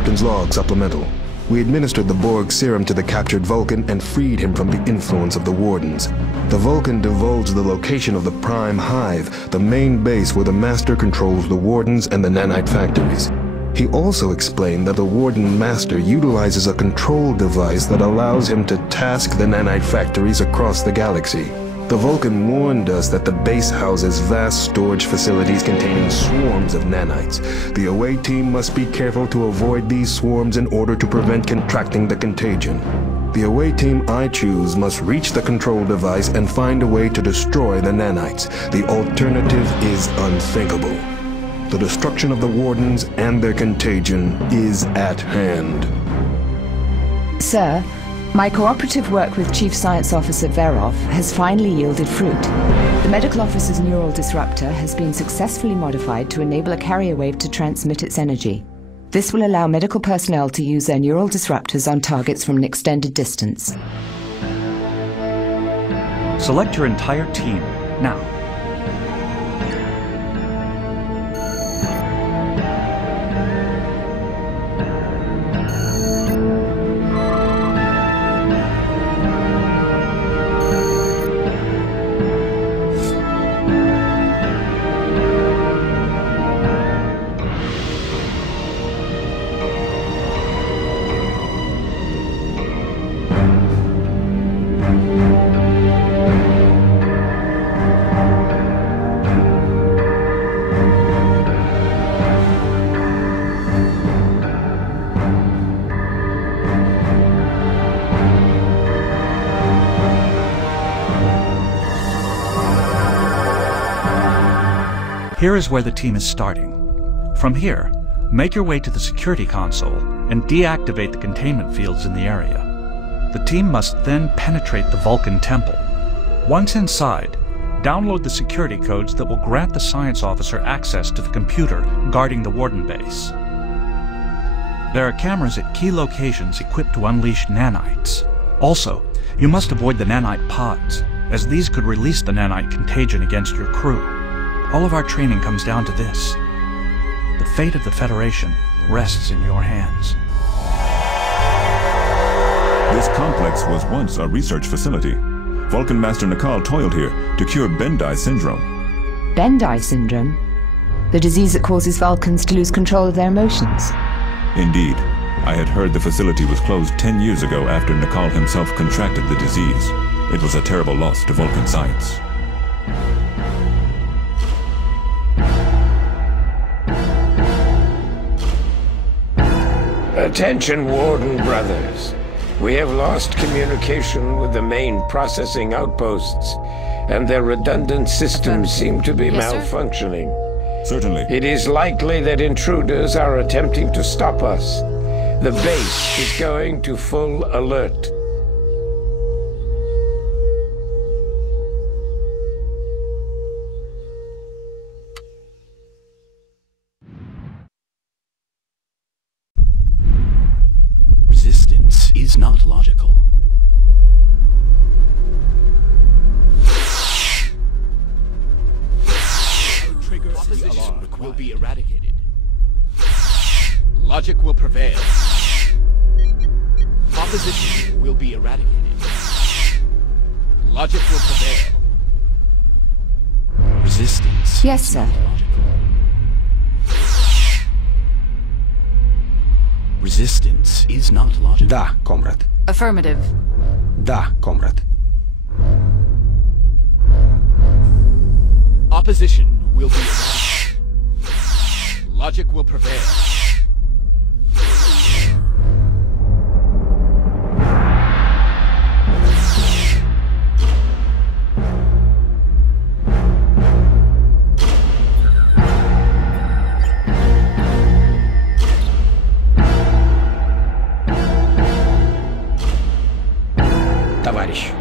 Captain's log supplemental. We administered the Borg serum to the captured Vulcan and freed him from the influence of the Wardens. The Vulcan divulged the location of the Prime Hive, the main base where the Master controls the Wardens and the nanite factories. He also explained that the Warden Master utilizes a control device that allows him to task the nanite factories across the galaxy. The Vulcan warned us that the base houses vast storage facilities containing swarms of nanites. The away team must be careful to avoid these swarms in order to prevent contracting the contagion. The away team I choose must reach the control device and find a way to destroy the nanites. The alternative is unthinkable. The destruction of the Wardens and their contagion is at hand. Sir, my cooperative work with Chief Science Officer Verov has finally yielded fruit. The medical officer's neural disruptor has been successfully modified to enable a carrier wave to transmit its energy. This will allow medical personnel to use their neural disruptors on targets from an extended distance. Select your entire team, now. Here is where the team is starting. From here, make your way to the security console and deactivate the containment fields in the area. The team must then penetrate the Vulcan temple. Once inside, download the security codes that will grant the science officer access to the computer guarding the Warden base. There are cameras at key locations equipped to unleash nanites. Also, you must avoid the nanite pods, as these could release the nanite contagion against your crew. All of our training comes down to this. The fate of the Federation rests in your hands. This complex was once a research facility. Vulcan Master Nakal toiled here to cure Bendai syndrome. Bendai syndrome? The disease that causes Vulcans to lose control of their emotions. Indeed. I had heard the facility was closed 10 years ago after Nakal himself contracted the disease. It was a terrible loss to Vulcan science. Attention, Warden brothers. We have lost communication with the main processing outposts, and their redundant systems seem to be malfunctioning. Certainly. It is likely that intruders are attempting to stop us. The base is going to full alert. Resistance is not logical. Opposition will be eradicated. Logic will prevail. Opposition will be eradicated. Logic will prevail. Resistance. Yes, sir. Resistance is not logical. Да, comrade. Affirmative. Да, comrade. Opposition will be eradicated. Logic will prevail. Товарищ.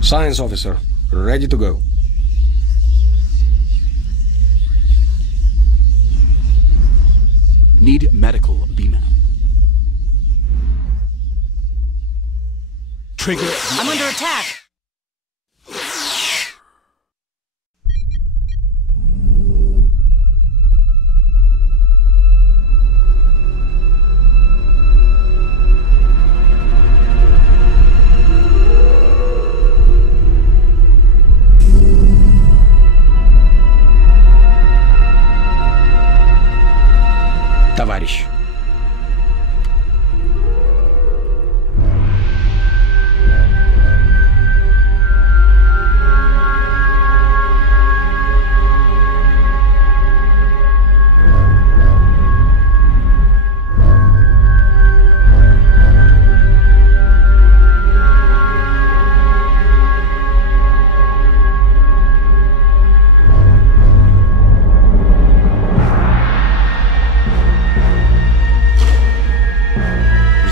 Science officer, ready to go. Need medical beam. Trigger. I'm under attack.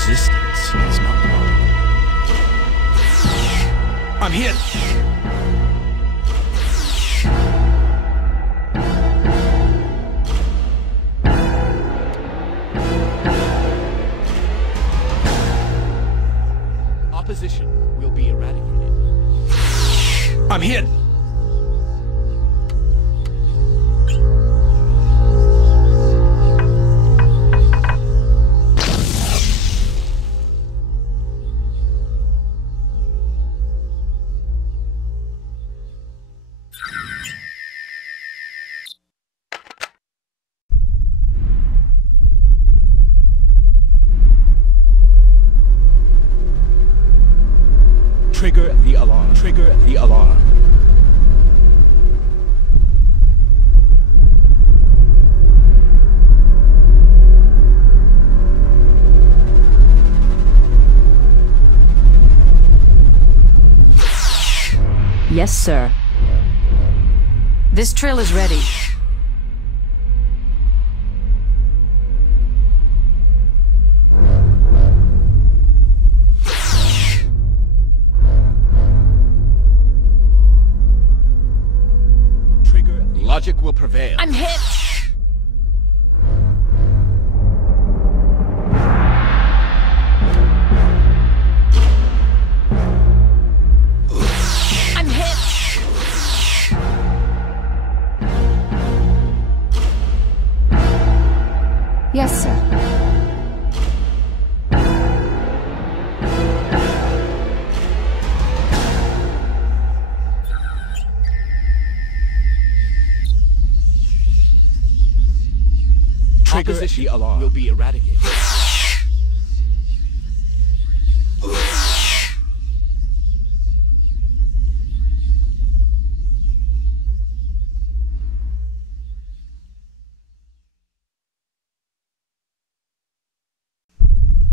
Resistance is not logical. I'm hit! Opposition will be eradicated. I'm hit! Trigger the alarm. Trigger the alarm. Yes, sir. This trill is ready. Logic will prevail. I'm hit! I'm hit! Yes, sir. Trigger the alarm will be eradicated.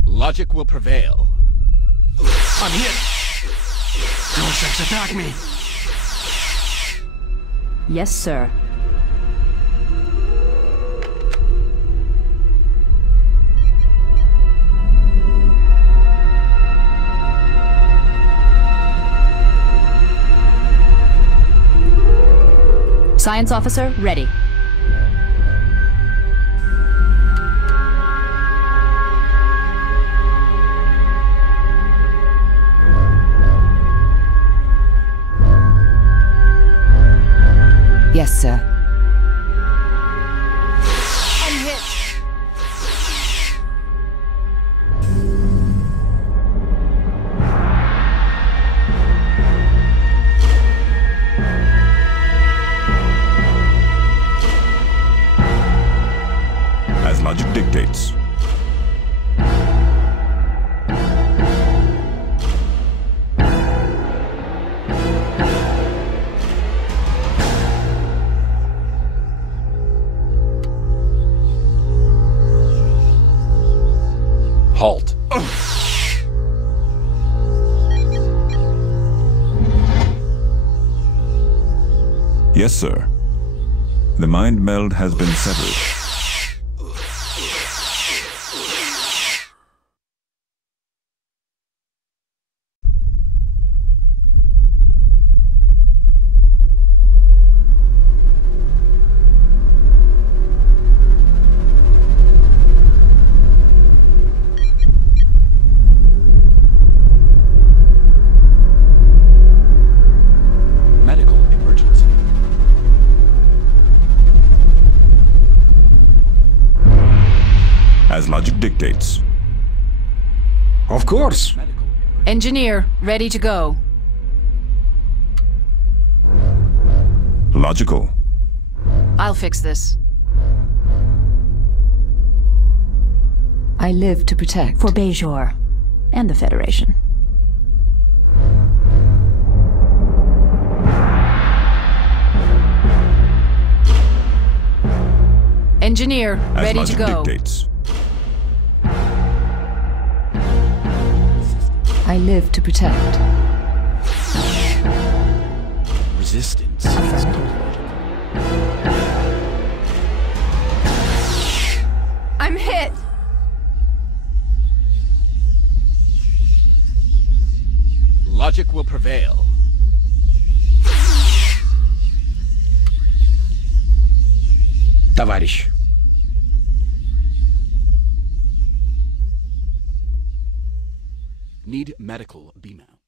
Logic will prevail. I'm hit! Cossacks attack me! Yes, sir. Science officer, ready. Yes, sir. I'm hit. As logic dictates. Halt. Yes, sir. The mind meld has been severed. Medical emergency. As logic dictates. Of course! Medical Engineer, ready to go. Logical. I'll fix this. I live to protect. For Bejor and the Federation. Engineer, As ready to logic go. dictates. I live to protect. resistance is not logical. I'm hit! Logic will prevail. Товарищ. Need medical beam out.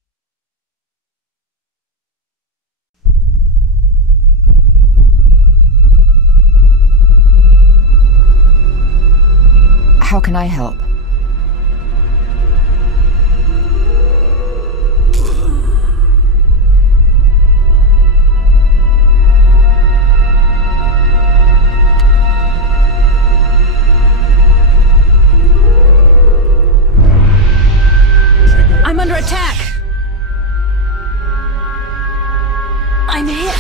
How can I help? I'm under attack! I'm hit!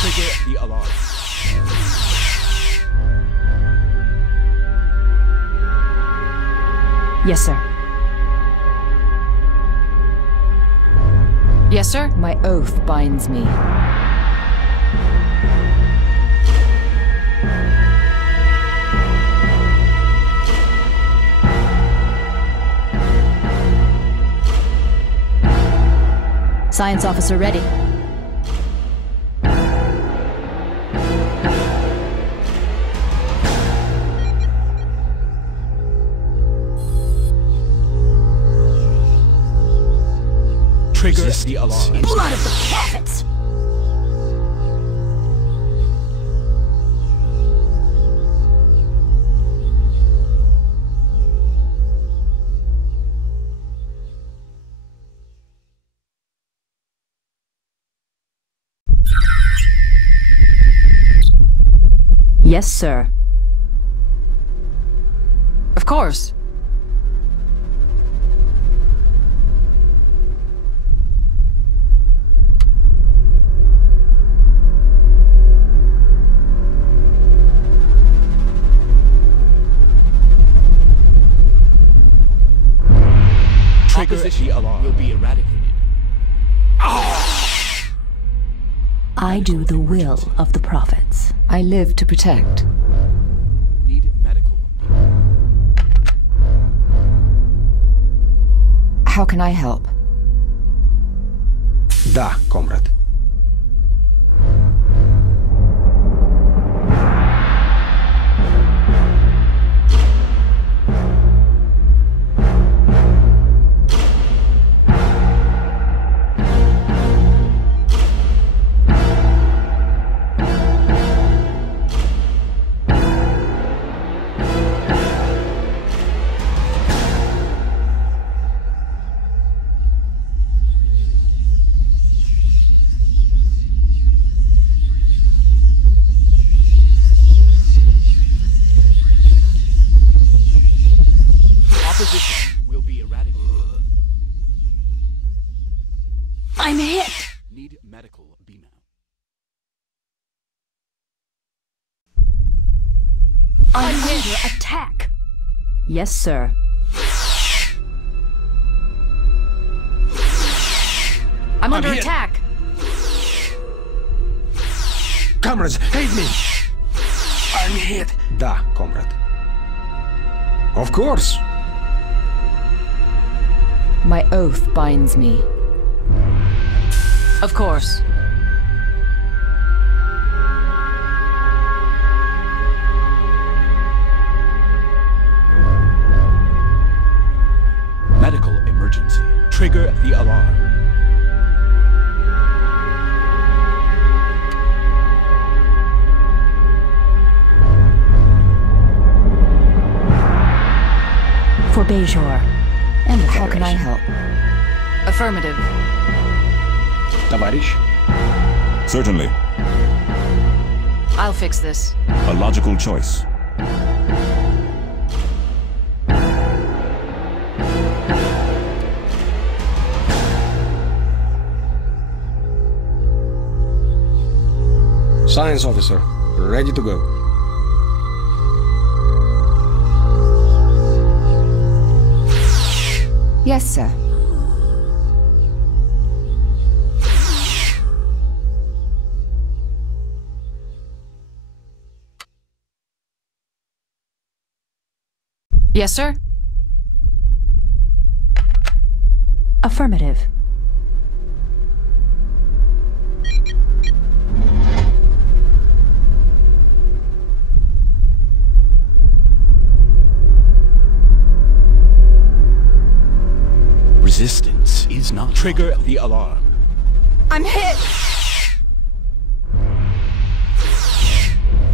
Trigger the alarm. Yes, sir. Yes, sir? My oath binds me. Science officer ready. Trigger the alarm. Blood of the prophets! Yes, sir. Of course. Opposition alarm will be eradicated. I do the will of the prophets. I live to protect. Need medical. How can I help? Да, комрад. Opposition will be eradicated. I'm hit! Need medical beam out. I'm under attack! Yes, sir. I'm under hit. attack! Comrades, aid me! I'm hit. Да, комрад. Of course. My oath binds me. Of course. Medical emergency. Trigger the alarm. For Bejor. And the How can I help? Affirmative. Товарищ. Certainly. I'll fix this. A logical choice. Science officer, ready to go. Yes, sir. Yes, sir? Affirmative. Resistance is not... Trigger the alarm. I'm hit!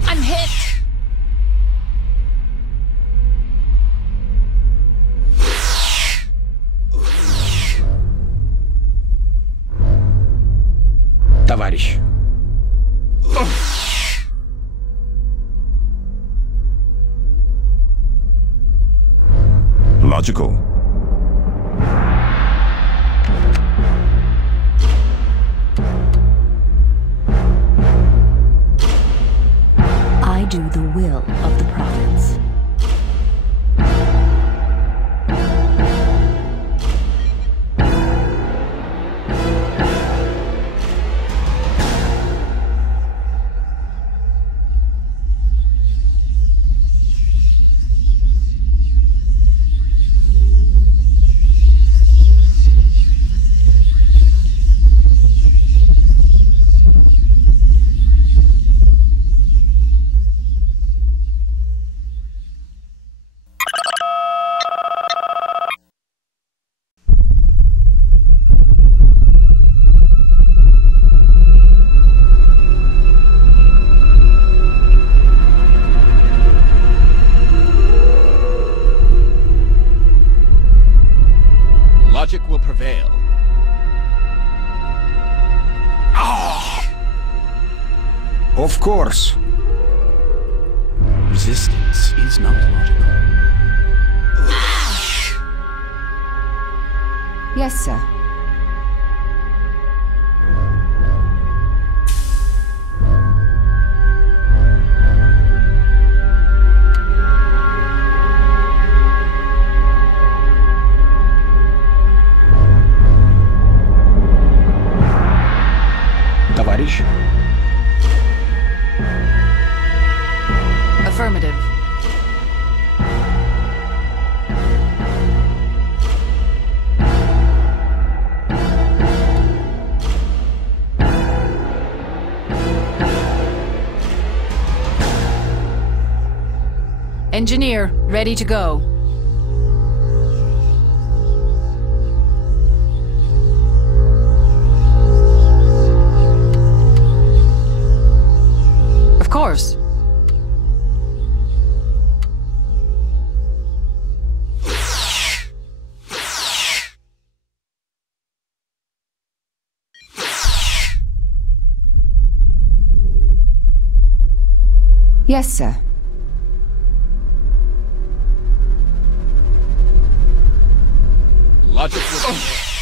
I'm hit! Товарищ. Logical. I do the will of the prophets. Logic will prevail. Of course. Resistance is not logical. Yes, sir. Товарищ. Affirmative. Engineer, ready to go. Of course. Yes, sir. Logic will prevail.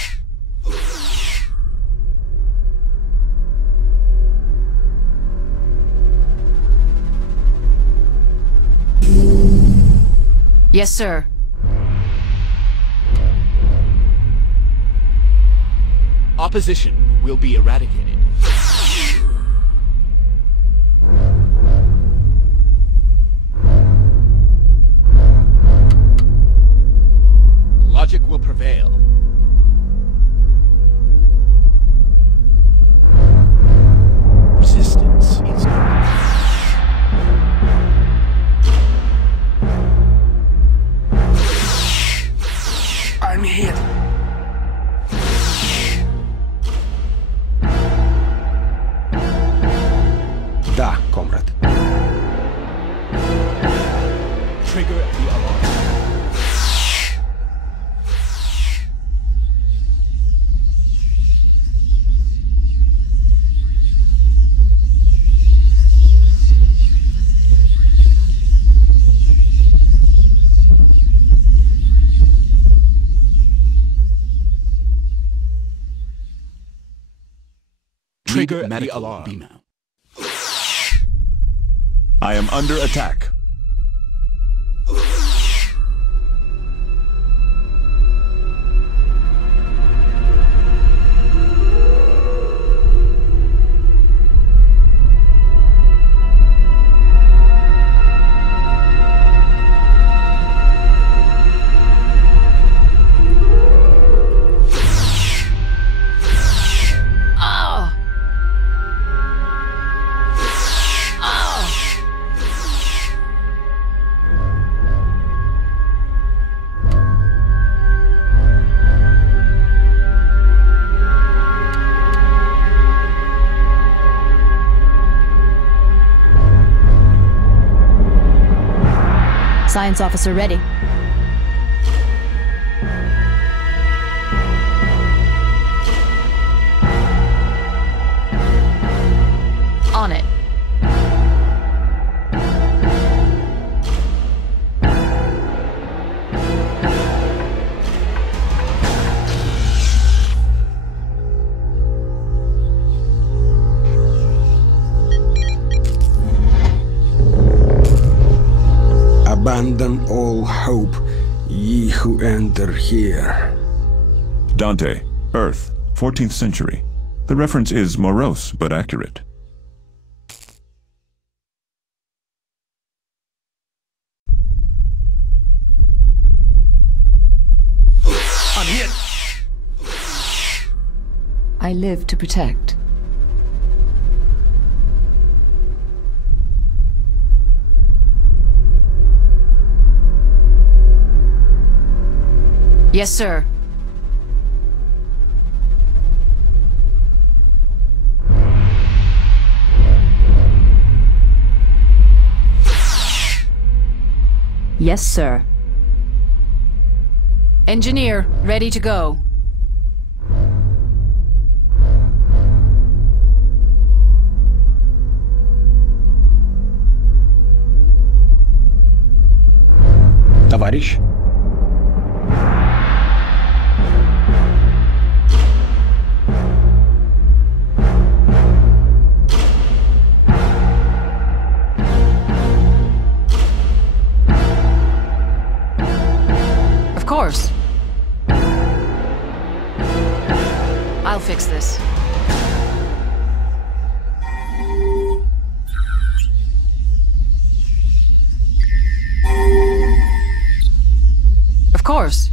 Yes, sir. Opposition will be eradicated. Logic will prevail. Resistance is not. I'm hit. Да, комрад. Trigger the alarm. Trigger the alarm. Beam out. I am under attack. Science officer ready. On it. Abandon all hope, ye who enter here. Dante, Earth, 14th century. The reference is morose but accurate. I'm hit! I live to protect. Yes, sir. Yes, sir. Engineer, ready to go. Товарищ? Of course. I'll fix this. Of course.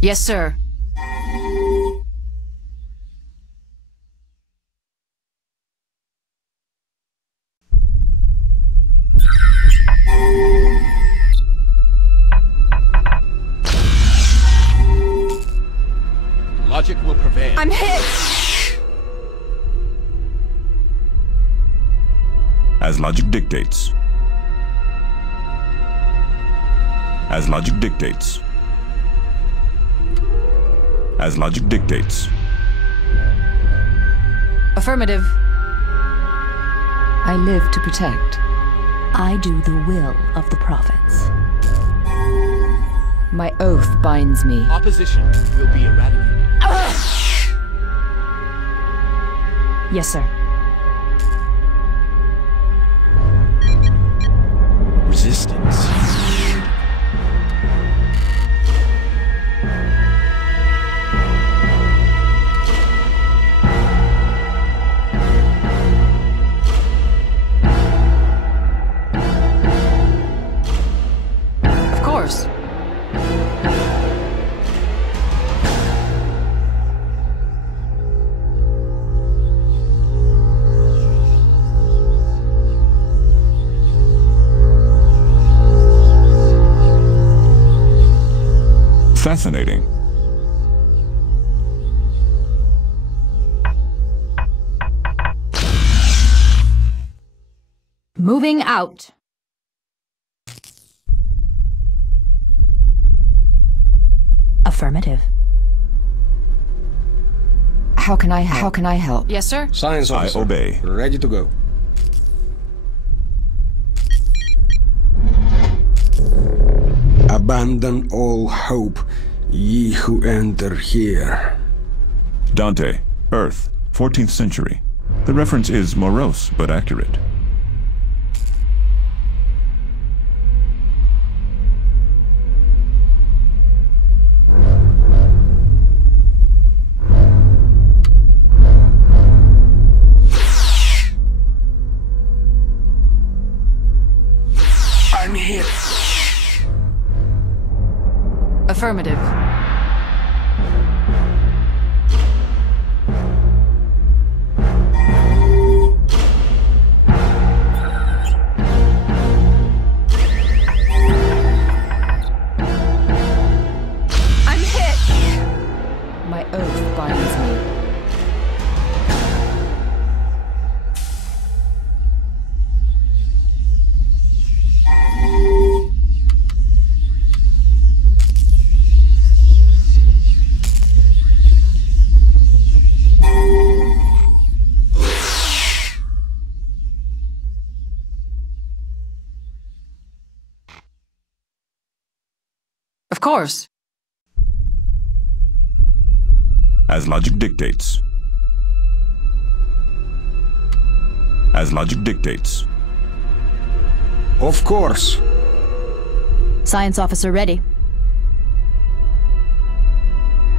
Yes, sir. Logic will prevail. I'm hit! As logic dictates. As logic dictates. As logic dictates. Affirmative. I live to protect. I do the will of the prophets. My oath binds me. Opposition will be eradicated. Yes, sir. Resistance. Of course. Fascinating. Moving out. Affirmative. How can I help? Yes, sir. Science I officer. obey. Ready to go. Abandon all hope, ye who enter here. Dante, Earth, 14th century. The reference is morose but accurate. I'm hit. Affirmative. I'm hit! My oath binds me. Of course. As logic dictates. As logic dictates. Of course. Science officer ready.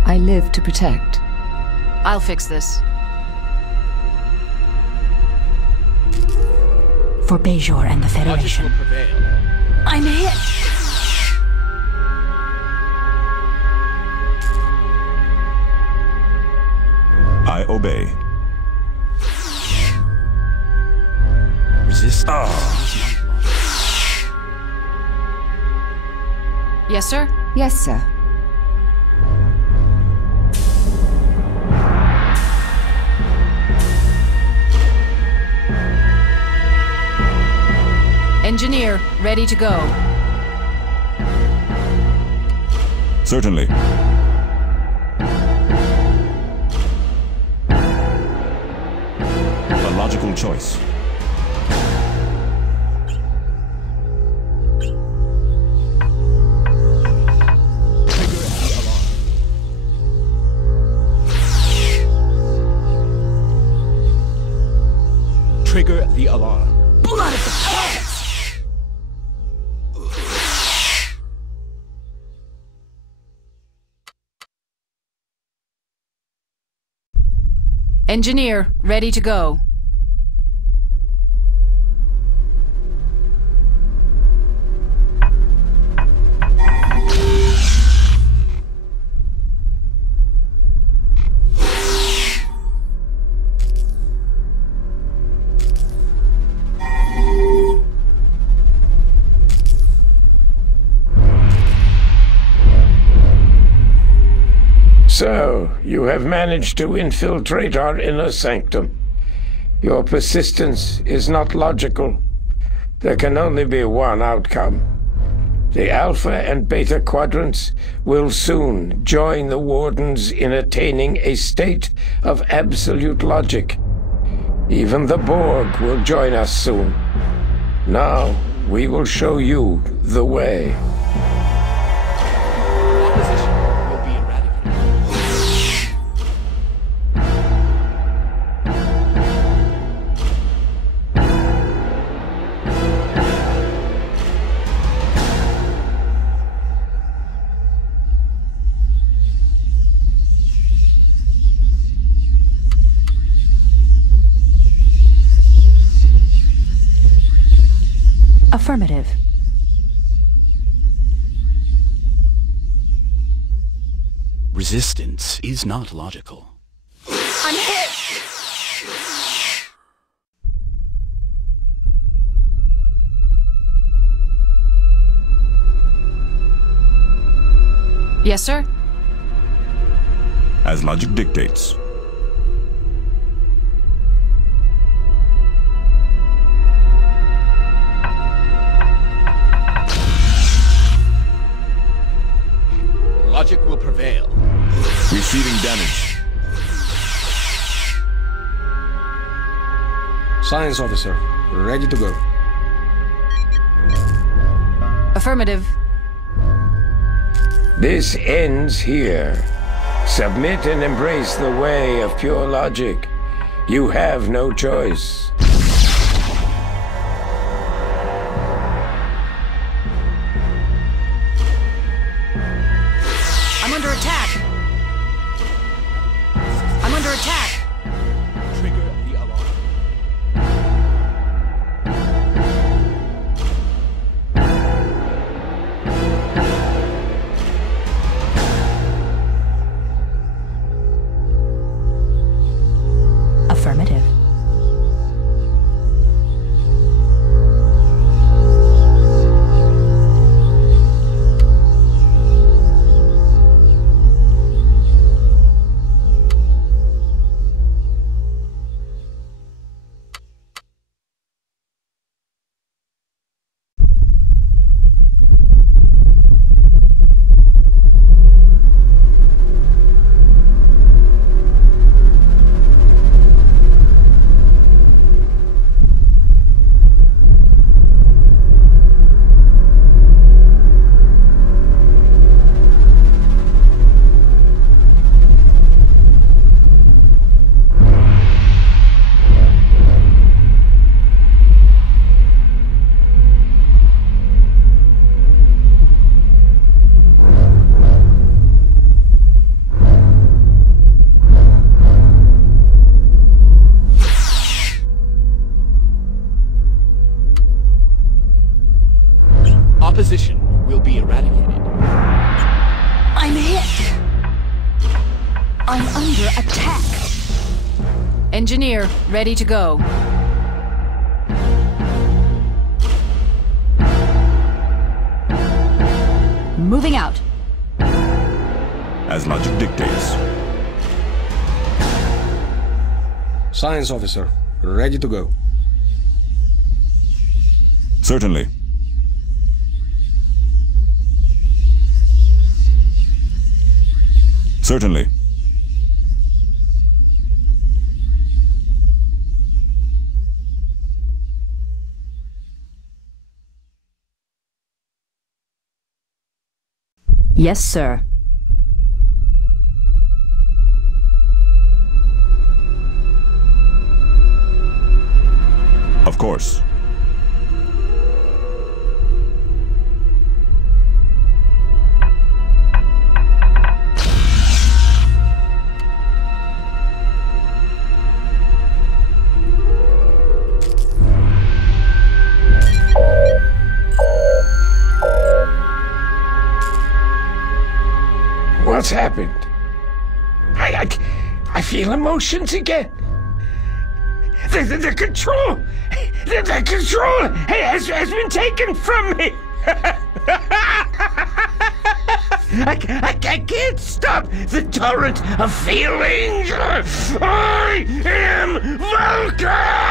I live to protect. I'll fix this. For Bajor and the Logic Federation. will prevail. I'm hit! I obey. Resistance. Yes, sir? Yes, sir. Engineer, ready to go. Certainly. A logical choice. Trigger the alarm. Blood of the pants! Engineer, ready to go. So, you have managed to infiltrate our inner sanctum. Your persistence is not logical. There can only be one outcome. The Alpha and Beta quadrants will soon join the Wardens in attaining a state of absolute logic. Even the Borg will join us soon. Now, we will show you the way. Opposition will be eradicated. Affirmative. Resistance is not logical. I'm hit! Yes, sir? As logic dictates. Logic will prevail. Receiving damage. Science officer, ready to go. Affirmative. This ends here. Submit and embrace the way of pure logic. You have no choice. I'm under attack! I'm under attack! Trigger the alarm. Affirmative. Engineer, ready to go. Moving out. As logic dictates. Science officer, ready to go. Certainly. Certainly. Yes, sir. Of course. What's happened? I feel emotions again. The control! The control has been taken from me! I can't stop the torrent of feelings! I am Vulcan!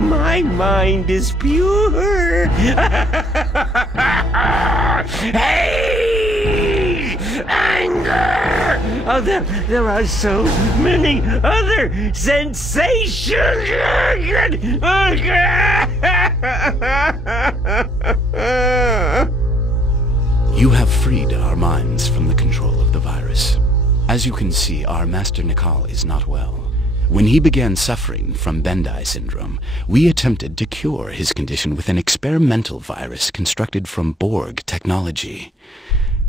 My mind is pure! Hey! Anger! Oh, there are so many other sensations! You have freed our minds from the control of the virus. As you can see, our Master Nikal is not well. When he began suffering from Bendai syndrome, we attempted to cure his condition with an experimental virus constructed from Borg technology.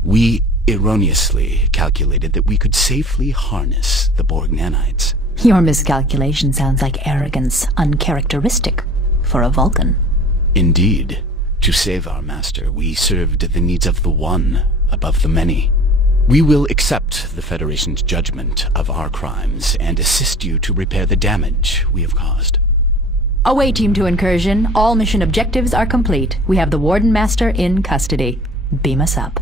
We erroneously calculated that we could safely harness the Borg nanites. Your miscalculation sounds like arrogance, uncharacteristic for a Vulcan. Indeed. To save our master, we served the needs of the one above the many. We will accept the Federation's judgment of our crimes and assist you to repair the damage we have caused. Away, Team 2 Incursion. All mission objectives are complete. We have the Warden Master in custody. Beam us up.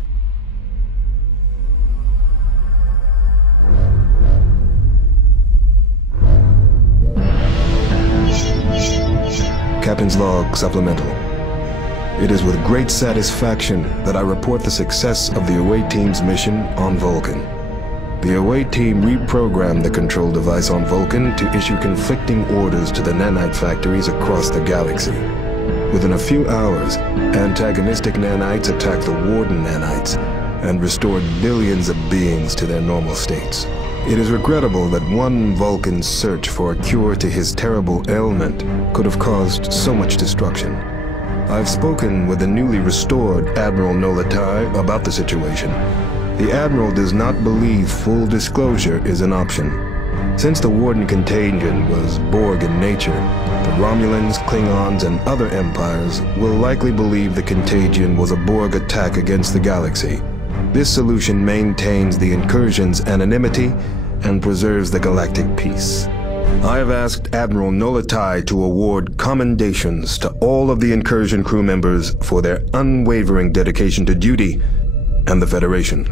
Captain's Log Supplemental. It is with great satisfaction that I report the success of the away team's mission on Vulcan. The away team reprogrammed the control device on Vulcan to issue conflicting orders to the nanite factories across the galaxy. Within a few hours, antagonistic nanites attacked the Warden nanites and restored billions of beings to their normal states. It is regrettable that one Vulcan's search for a cure to his terrible ailment could have caused so much destruction. I've spoken with the newly restored Admiral Nolatai about the situation. The Admiral does not believe full disclosure is an option. Since the Warden contagion was Borg in nature, the Romulans, Klingons, and other empires will likely believe the contagion was a Borg attack against the galaxy. This solution maintains the incursion's anonymity and preserves the galactic peace. I have asked Admiral Nolatai to award commendations to all of the incursion crew members for their unwavering dedication to duty and the Federation.